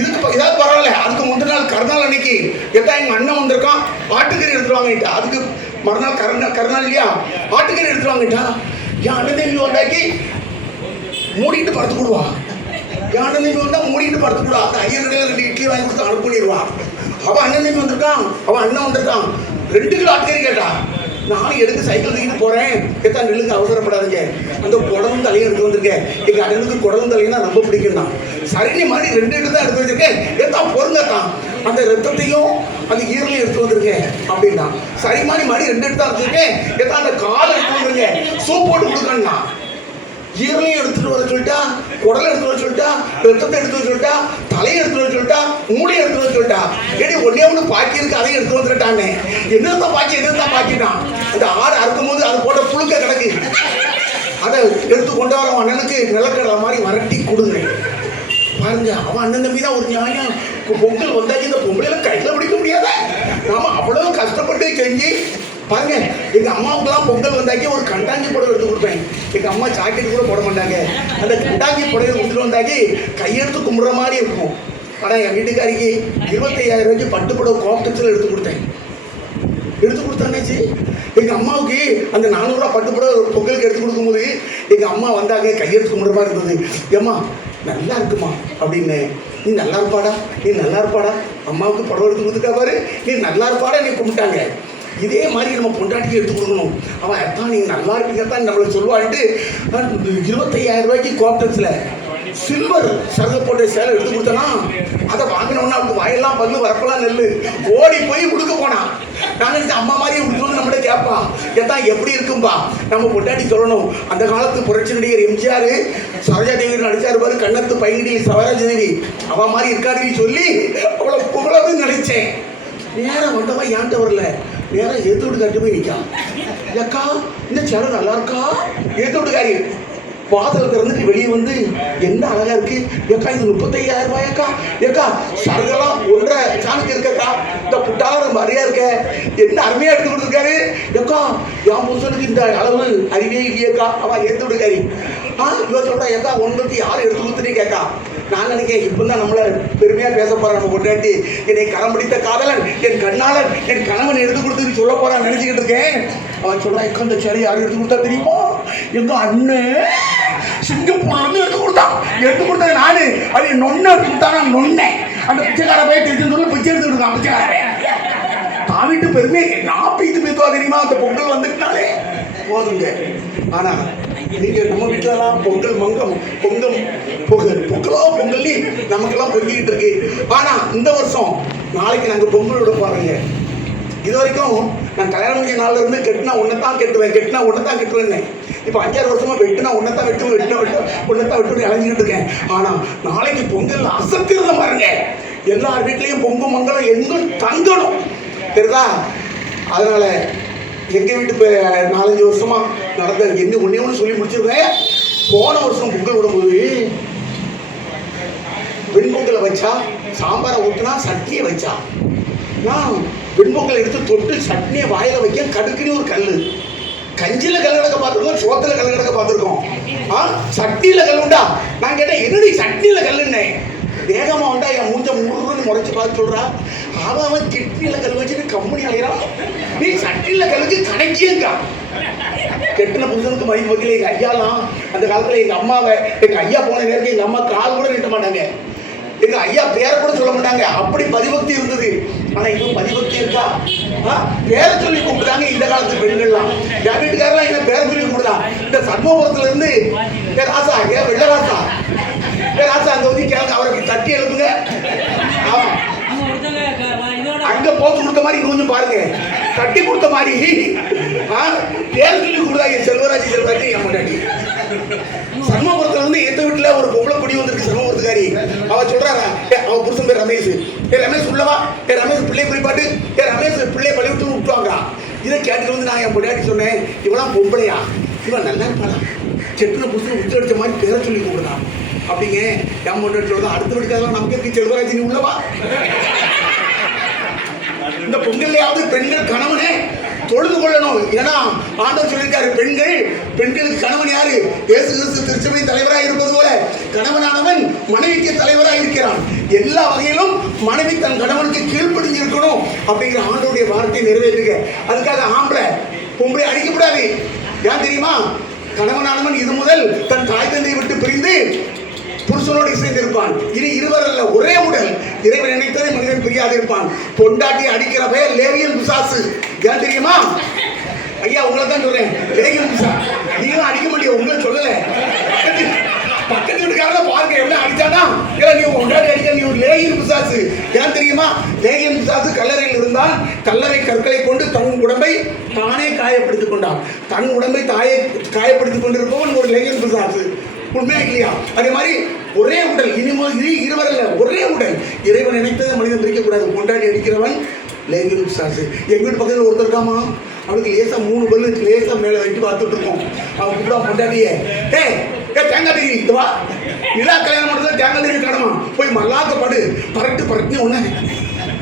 இதுக்கு ஏதாவது பரவாயில்ல. அதுக்கு முந்தின நாள் கருநாள் அன்னைக்கு எத்தா எங்கள் அண்ணன் வந்திருக்கான், ஆட்டுக்கறி எடுத்துருவாங்கட்டா. அதுக்கு மறுநாள் கருநாள் இல்லையா, ஆட்டுக்கறி எடுத்துருவாங்கட்டா. என் அண்ணன் தம்பி வந்தாக்கி மூடிட்டு படுத்துக்கிடுவா. என் அண்ணன் தம்பி வந்தா மூடிட்டு படுத்துக்கிடுவா. அந்த ஐயர் கடையில் 2 இட்லி வாங்கி கொடுத்து அனுப்பிடுவான். அவன் அண்ணன் தம்பி வந்திருக்கான், அவன் அண்ணன் வந்திருக்கான். 2 கிலோ ஆட்டுக்கறி கேட்டா. நான் எடுத்து சைக்கிள் தூக்கிட்டு போறேன். எத்தா நில்லுங்க, அவசரப்படாதுங்க, அந்த குடலும் தலையும் எடுத்து வந்திருக்கேன். எங்க அண்ணனுக்கு குடலும் தலையும் தான் ரொம்ப பிடிக்கும் தான். சரி மாதிரி 2 எடுத்து தான் எடுத்து வச்சிருக்கேன். எத்தா பொருங்கத்தான், அந்த ரத்தத்தையும் அந்த ஈரலையும் எடுத்து வந்திருக்கேன் அப்படின்னா. சரி மாதிரி 2 எடுத்து தான் வச்சிருக்கேன். எத்தா அந்த காலை எடுத்து வந்துருங்க, சூப் போட்டு கொடுக்கணும்னா. ஈரலையும் எடுத்துட்டு வர சொல்லிட்டா, குடலை எடுத்து வர சொல்லிட்டா, ரத்தத்தை எடுத்து வர சொல்லிட்டா, தலையை எடுத்து வர சொல்லிட்டா, மூளையை எடுத்து வர சொல்லிட்டா. ஏடி ஒன்னே ஒன்று பாக்கி இருக்கு, அதையும் எடுத்து வந்துட்டானே. என்னதான் பாக்கிட்டான். அந்த ஆடு அறுக்கும் போது அது போட்ட புழுக்க கிடக்கு, அதை எடுத்து கொண்டு வர அண்ணனுக்கு நிலக்கடலை மாதிரி வரட்டி கொடுங்க. பாருங்க, அவன் அண்ணன் தம்பி தான் ஒரு நியாயம். பொங்கல் வந்தாச்சு இந்த பொங்கல கையில் பிடிக்க முடியாத. நாம அவ்வளவு கஷ்டப்பட்டு செஞ்சு பாருங்க. எங்க அம்மாவுக்குலாம் பொங்கல் வந்தாக்கி ஒரு கண்டாங்கி புடவை எடுத்து கொடுப்பேன். எங்க அம்மா ஜாக்கெட் கூட போட மாட்டாங்க. அந்த கண்டாங்கி புடவை கொடுத்துட்டு வந்தாக்கி கையெடுத்து கும்பிட்ற மாதிரி இருக்கும். ஆனால் என் வீட்டுக்காரிக்கு 25,000 ரூபாய்க்கு பட்டு புடவை காம்படிஷனில் எடுத்து கொடுத்தாச்சு. எங்கள் அம்மாவுக்கு அந்த 400 ரூபா பட்டு புடவை பொங்கலுக்கு எடுத்து கொடுக்கும்போது எங்கள் அம்மா வந்தாங்க, கையெடுத்து கும்பிட்ற மாதிரி இருந்தது. ஏம்மா நல்லா இருக்குமா அப்படின்னு. நீ நல்லா இருப்பாடா, அம்மாவுக்கு புடவை எடுத்து கொடுத்துட்டா பாரு, நீ நல்லா இருப்பாடா, நீ கும்பிட்டாங்க. இதே மாதிரி நம்ம பொண்டாட்டிக்கு எடுத்து கொடுக்கணும். அவன் எத்தான் நீங்கள் நல்லா இருப்பீங்கத்தான் நம்மளை சொல்லுவான்ட்டு 25,000 ரூபாய்க்கு கோப்டன்ஸில் சில்வர் சரக போட்ட சேலை எடுத்து கொடுத்தனா, அதை வாங்கினோன்னா அவனுக்கு வாயெல்லாம் பல்லு வரப்பெல்லாம் நெல் ஓடி போய் கொடுக்க போனான். நாங்கள் அம்மா மாதிரியே கொடுத்து நம்மகிட்ட கேட்பான், எத்தான் எப்படி இருக்கும்பா. நம்ம பொண்டாட்டி சொல்லணும், அந்த காலத்து புரட்சி நடிகர் எம்ஜிஆர் சரோஜா தேவி நடிச்சார் பாரு, கண்ணத்து பையன்டி சவராஜ் தேவி, அவ மாதிரி இருக்காருன்னு சொல்லி அவளை புகழன்னு நினைச்சேன். நேரம் வந்தவா ஏன்ட்ட வரல, நேரம் ஏற்று விட்டுக்காட்டு போய் நிற்கான். ஏக்கா இந்த சேலை நல்லா இருக்கா, ஏற்று விட்டுக்காரி வாசல் திறந்துட்டு வெளியே வந்து என்ன அழகா இருக்கு ஏக்கா, இது 35,000 ரூபாய்க்கா. ஏக்கா சரகெல்லாம் 1.5 சாணுக்கு இருக்கக்கா, இந்த புட்டார மாதிரியா இருக்க, என்ன அருமையா எடுத்து கொடுத்துருக்காரு. ஏக்கா என் புருஷனுக்கு இந்த அளவு அறிவே இல்லையக்கா. அவன் ஏற்று விட்டுக்காரி. இவன் சொல்றா, ஏக்கா உங்களுக்கு யாரும் எடுத்து கொடுத்துட்டே கேட்கா. நான் நினைக்கிறேன் இப்போ தான் நம்மளை பெருமையாக பேச போகிறான். நம்ம கொண்டாட்டி என்னை கரம் பிடித்த காதலன், என் கண்ணாளன், என் கணவன் எடுத்து கொடுத்துன்னு சொல்ல போகிறான்னு நினச்சிக்கிட்டு இருக்கேன். அவன் சொல்கிறான், எக்கா இந்த சேலை யாரும் எடுத்து கொடுத்தா தெரியுமா, எங்கள் அண்ணன் சிங்கப்பூர்லேருந்து எடுத்து கொடுத்தது நானு. அது நொன்னை எடுத்து கொடுத்தா, நான் நொன்னேன். அந்த பிச்சைக்கார போய் திருச்செந்தூரில் பிச்சை எடுத்து கொடுத்தான். பிச்சைக்காரன் தாவிட்டு பெருமை நான் பீத்து பேத்துவா தெரியுமா. அந்த பொங்கல் வந்துட்டாலே போதுங்க. ஆனால் நீங்கள் நம்ம வீட்டிலலாம் பொங்கல் பொங்கல்லி நமக்கெல்லாம் பொங்கிக்கிட்டு இருக்கு. ஆனால் இந்த வருஷம் நாளைக்கு நாங்கள் பொங்கல் விட போகிறோங்க. இது வரைக்கும் நான் கல்யாணம் முடிஞ்ச நாளில் இருந்து கெட்டினா ஒன்றைத்தான் கெட்டுவேன்னு. இப்போ 5-6 வருஷமா வெட்டுனா ஒன்றைத்தான் வெட்டுன்னு இழஞ்சிக்கிட்டு இருக்கேன். ஆனால் நாளைக்கு பொங்கல் அசத்திருந்த பாருங்க. எல்லார் வீட்லேயும் பொங்கும் மங்கலம் எங்கும் தங்கணும் தெரியுதா. அதனால எங்கள் வீட்டு 4-5 வருஷமா நடந்த என்ன ஒன்று சொல்லி முடிச்சிருக்கேன். போன வருஷம் பொங்கல் விடும்போது வெண்பொங்கலை வச்சா, சாம்பாரை ஊற்றினா, சட்னியை வச்சா, நான் வெண்பொங்கலை எடுத்து தொட்டு சட்னியை வாயில வைக்க கடுக்குன்னு ஒரு கல். கஞ்சியில் கல் கிடக்க பார்த்துருக்கோம், சோத்தில் கல் கிடக்க பார்த்துருக்கோம். சட்னியில் கல் உண்டா. நான் கேட்டேன், என்னடி சட்னியில் கல்லுன்னே. வேகமாக உண்டா. என் மூஞ்ச முருன்னு முறைச்சி பார்த்து சொல்கிறா, அவன் கிட்னியில் கல் வச்சுட்டு கம்பெனி அலைகிறான், நீ சட்னியில் கல்லுக்கு கணக்கியங்கா. கெட்டின புருஷனுக்கு மதிப்பு வைக்கல. எங்கள் ஐயாலாம் அந்த காலத்தில் எங்கள் அம்மாவை, எங்கள் ஐயா போன நேரத்தில் எங்கள் அம்மா கால் கூட நீட்ட மாட்டாங்க, எங்கள் ஐயா பேரை கூட சொல்ல மாட்டாங்க. அப்படி பதிபக்தி இருந்தது. ஆனால் இப்போ பதிபக்தி இருக்கா? பேரை சொல்லி கூப்பிடுறாங்க இந்த காலத்து பெண்கள்லாம். என் வீட்டுக்காரெல்லாம் என்ன பேரை சொல்லி கூப்பிடுறான். இந்த சண்முகபுரத்துல இருந்து ராசா, வெள்ள ராசா, ராசா அங்கே வந்து கேளுங்க, அவருக்கு தட்டி எழுப்புங்க. ஆமா, அங்க போட்டு கொடுத்த மாதிரி கொஞ்சம் பாருங்க, தட்டி கொடுத்த மாதிரி பேர் சொல்லி கொடுத்தாங்க. செல்வராஜ் செல்வராஜ் என் முன்னாடி சண்முகபுரத்துல வந்து எந்த வீட்டுல ஒரு பொம்பளை குடி வந்திருக்கு சண்முகபுரத்துக்காரி. அவ சொல்றாங்க, அவ புருஷன் பேர் ரமேஷ். ரமேஷ் உள்ளவா, ரமேஷ் பிள்ளை குளிப்பாட்டு, ரமேஷ் பிள்ளைய பழி விட்டு விட்டுவாங்க. இதை கேட்டுட்டு வந்து நான் என் முன்னாடி சொன்னேன், இவெல்லாம் பொம்பளையா, இவன் நல்லா இருப்பாளா, செட்டுல புருஷன் உச்சி அடிச்ச மாதிரி பேரை சொல்லி கூப்பிடுறான் அப்படிங்க. என் முன்னாடி சொல்றதா அடுத்த வீட்டுக்காரெல்லாம் நமக்கு இருக்கு செல்வராஜ் நீ உள்ளவா. இந்த பொங்கல்லையாவது பெண்கள் கணவனே தொழுது கொள்ளணும். ஏன்னா ஆண்டவர் சொல்லியிருக்காரு, பெண்களுக்கு கணவன் யாரு? இயேசு கிறிஸ்து திருச்சபையின் தலைவராக இருப்பது போல கணவனானவன் மனைவிக்கு தலைவராக இருக்கிறான். எல்லா வகையிலும் மனைவி தன் கணவனுக்கு கீழ்ப்படிஞ்சு இருக்கணும் அப்படிங்கிற ஆண்டவருடைய வார்த்தையை நிறைவேற்றுங்க. அதுக்காக ஆம்பளை பொம்பளை அடிக்கப்படாது. ஏன் தெரியுமா? கணவனானவன் இது முதல் தன் தாய் தந்தையை விட்டு பிரிந்து புருஷனோடு இசைந்திருப்பான். இனி இருவர் அல்ல, ஒரே உடல். இறைவன் நினைத்ததை மனிதன் பிரியாது இருப்பான். பொண்டாட்டி அடிக்கிற பெயர் லேவியன் பிசாசு. ஏன் தெரியுமா? ஐயா உங்களை தான் சொல்றேன், லேவியன் பிசாசு. நீங்களும் அடிக்க மாட்டீங்க, உங்களை சொல்லல. பக்கத்து வீட்டுக்காரங்க பாருங்க எவ்வளவு அடிச்சானா, நீ பொண்டாட்டி அடிக்க, நீ ஒரு லேவியன் பிசாசு. ஏன் தெரியுமா? லேவியன் பிசாசு கல்லறையில் இருந்தால் கல்லறை கற்களை கொண்டு தன் உடம்பை தானே காயப்படுத்திக் கொண்டான். தன் உடம்பை காயப்படுத்திக் கொண்டிருப்பவன் ஒரு லேவியன் பிசாசு. உண்மையா இல்லையா? அதே மாதிரி ஒரே உடல், இனி இருவர் அல்ல, ஒரே உடல். இறைவன் நினைத்ததை மனிதன் பிரிக்கக்கூடாது. கொண்டாடி அடிக்கிறவன் லேவியன் பிசாசு. எங்க வீட்டு பக்கத்தில் ஒருத்தர் இருக்காமா, அவனுக்கு லேசா 3 பல்லு லேசா மேலே வச்சு பார்த்துட்டு இருக்கோம். அவன் கூப்பிடா பொண்டாட்டியே, தேங்காய் திரி இது வா, நிலா கல்யாணம் பண்ணுறது தேங்காய் திரி கடமா, போய் மல்லாக்கப்படு பரட்டு ஒன்று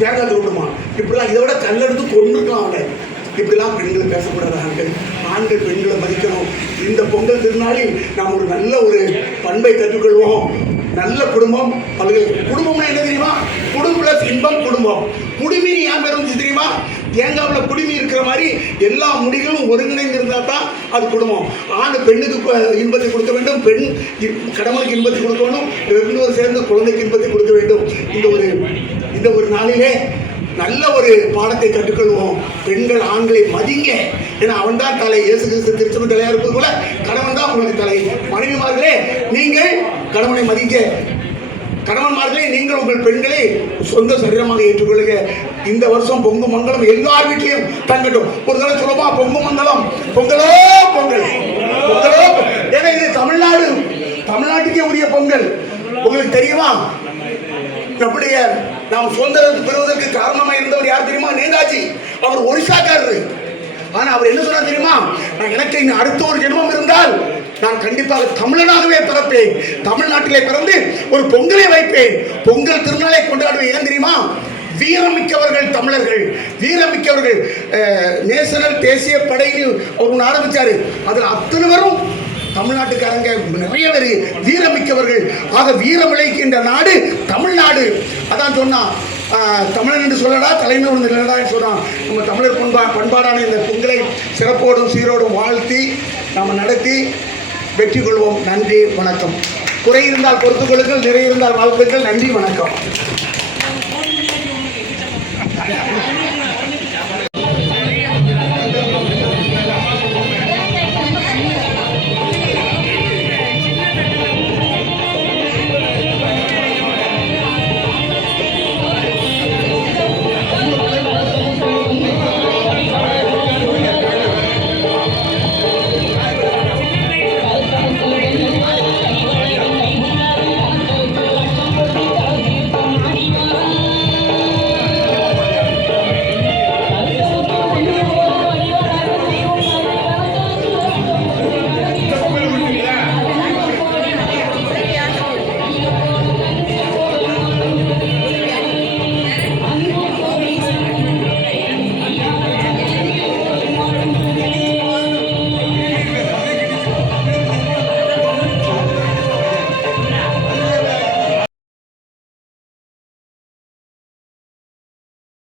தேங்காய் விட்டுமா. இப்படிலாம் இதை விட கல்லெடுத்து கொண்டுருக்கலாம் அவனை. இப்படிலாம் பெண்களை பேசக்கூடாது. ஆண்கள் பெண்களை மதிக்கணும். இந்த பொங்கல் திருநாளில் நாம் ஒரு நல்ல ஒரு பண்பை கற்றுக்கொள்வோம். நல்ல குடும்பம், குடும்பம்னா என்ன தெரியுமா? குடும்பம் பிளஸ் இன்பம் குடும்பம். குடுமி ஏன் பெறும் தெரியுமா? தேங்காவில் குடுமி இருக்கிற மாதிரி எல்லா முடிகளும் ஒருங்கிணைந்து இருந்தால் தான் அது குடும்பம். ஆண் பெண்ணுக்கு இன்பத்தை கொடுக்க வேண்டும், பெண் கடவுளுக்கு இன்பத்தை கொடுக்க வேண்டும், 2 பேரும் சேர்ந்து குழந்தைக்கு இன்பத்தை கொடுக்க வேண்டும். இந்த ஒரு நாளிலே நல்ல ஒரு பாடத்தை கற்றுக்கொள்வோம். பெண்கள் ஆண்களை மதிங்க. ஏன்னா அவன் தான் தலை. இயேசு கிறிஸ்து திருச்சபை தலையாக இருப்பது போல கணவன் தான் உங்களுக்கு தலை. மனைவிமார்களே நீங்கள் கணவனை மதிங்க. கணவன்மார்களே நீங்கள் உங்கள் பெண்களை சொந்த சரீரமாக ஏற்றுக்கொள்ளுங்க. இந்த வருஷம் பொங்கு மங்கலம் எல்லார் வீட்லையும் தங்கட்டும். ஒரு தடவை சொல்லுமா, பொங்கு மங்கலம், பொங்கலோ பொங்கல், பொங்கலோ. ஏன்னா இது தமிழ்நாட்டுக்கே உரிய பொங்கல். உங்களுக்கு தெரியுமா? நம்முடைய நாம் சுதந்திரம் பெறுவதற்கு காரணமாக இருந்தவர் யார் தெரியுமா? நேதாஜி. அவர் ஒரிசாக்காரரு. ஆனா அவர் என்ன சொன்னார் தெரியுமா? எனக்கு அடுத்த ஒரு ஜென்மம் இருந்தால் நான் கண்டிப்பாக தமிழனாகவே பிறப்பேன். தமிழ்நாட்டிலே பிறந்து ஒரு பொங்கலை வைப்பேன், பொங்கல் திருநாளை கொண்டாடுவேன். ஏன் தெரியுமா? வீரமிக்கவர்கள் தமிழர்கள், வீரமிக்கவர்கள். நேஷனல் தேசிய படையில் அவர் ஒன்று ஆரம்பிச்சாரு. அதில் அத்தனை பேரும் தமிழ்நாட்டுக்காரங்க நிறைய பேர் வீரமிக்கவர்கள். ஆக வீரம் விளைக்கின்ற நாடு தமிழ்நாடு. அதான் சொன்னா, தமிழன் என்று சொல்லடா தலைமை ஒன்று இல்லடா சொன்னான். நம்ம தமிழர் பண்பாடான இந்த பொங்கலை சிறப்போடும் சீரோடும் வாழ்த்தி நாம் நடத்தி வெற்றி கொள்வோம். நன்றி, வணக்கம். குறை இருந்தால் பொறுத்துக் கொள்ளுங்கள், நிறை இருந்தால் வாழ்த்துக்கள். நன்றி, வணக்கம்.